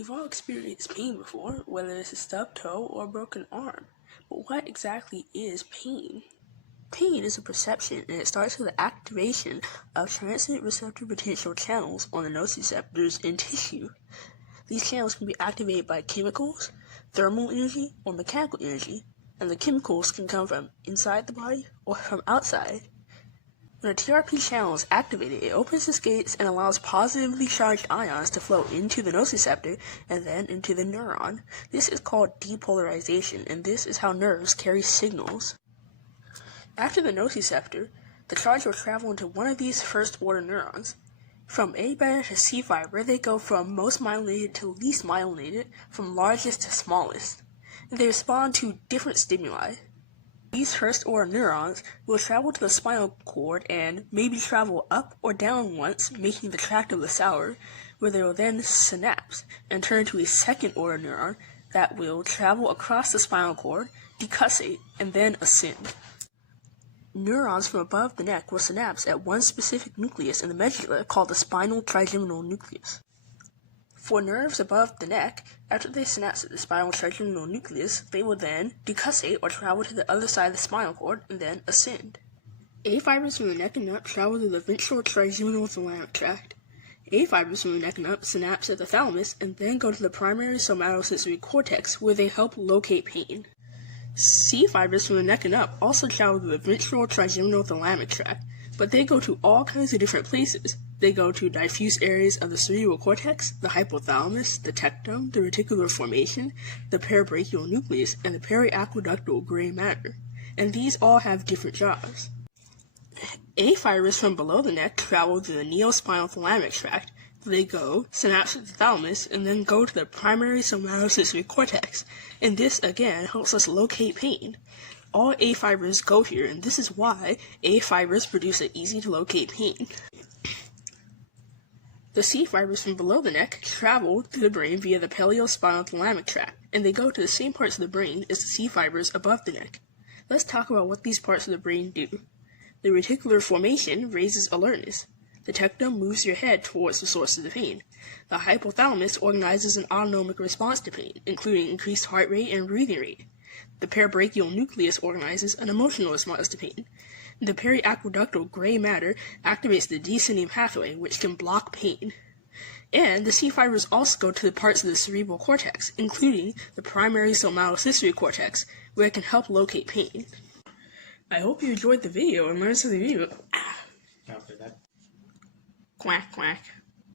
We've all experienced pain before, whether it's a stubbed toe or a broken arm. But what exactly is pain? Pain is a perception, and it starts with the activation of transient receptor potential channels on the nociceptors in tissue. These channels can be activated by chemicals, thermal energy, or mechanical energy, and the chemicals can come from inside the body or from outside. When a TRP channel is activated, it opens its gates and allows positively charged ions to flow into the nociceptor and then into the neuron. This is called depolarization, and this is how nerves carry signals. After the nociceptor, the charge will travel into one of these first-order neurons. From A beta to C fiber, they go from most myelinated to least myelinated, from largest to smallest. And they respond to different stimuli. These first-order neurons will travel to the spinal cord and maybe travel up or down once, making the tract of the Sauer, where they will then synapse and turn into a second-order neuron that will travel across the spinal cord, decussate, and then ascend. Neurons from above the neck will synapse at one specific nucleus in the medulla called the spinal trigeminal nucleus. For nerves above the neck, after they synapse at the spinal trigeminal nucleus, they will then decussate or travel to the other side of the spinal cord and then ascend. A fibers from the neck and up travel to the ventral trigeminal thalamic tract. A fibers from the neck and up synapse at the thalamus and then go to the primary somatosensory cortex, where they help locate pain. C fibers from the neck and up also travel to the ventral trigeminal thalamic tract, but they go to all kinds of different places. They go to diffuse areas of the cerebral cortex, the hypothalamus, the tectum, the reticular formation, the parabrachial nucleus, and the periaqueductal gray matter. And these all have different jobs. A fibers from below the neck travel to the neospinal thalamic tract. They go, synapse at the thalamus, and then go to the primary somatosensory cortex. And this, again, helps us locate pain. All A fibers go here, and this is why A fibers produce an easy-to-locate pain. The C fibers from below the neck travel through the brain via the paleo-spinal thalamic tract, and they go to the same parts of the brain as the C fibers above the neck. Let's talk about what these parts of the brain do. The reticular formation raises alertness. The tectum moves your head towards the source of the pain. The hypothalamus organizes an autonomic response to pain, including increased heart rate and breathing rate. The parabrachial nucleus organizes an emotional response to pain. The periaqueductal gray matter activates the descending pathway, which can block pain. And the C fibers also go to the parts of the cerebral cortex, including the primary somatosensory cortex, where it can help locate pain. I hope you enjoyed the video and learned something new. Quack, quack.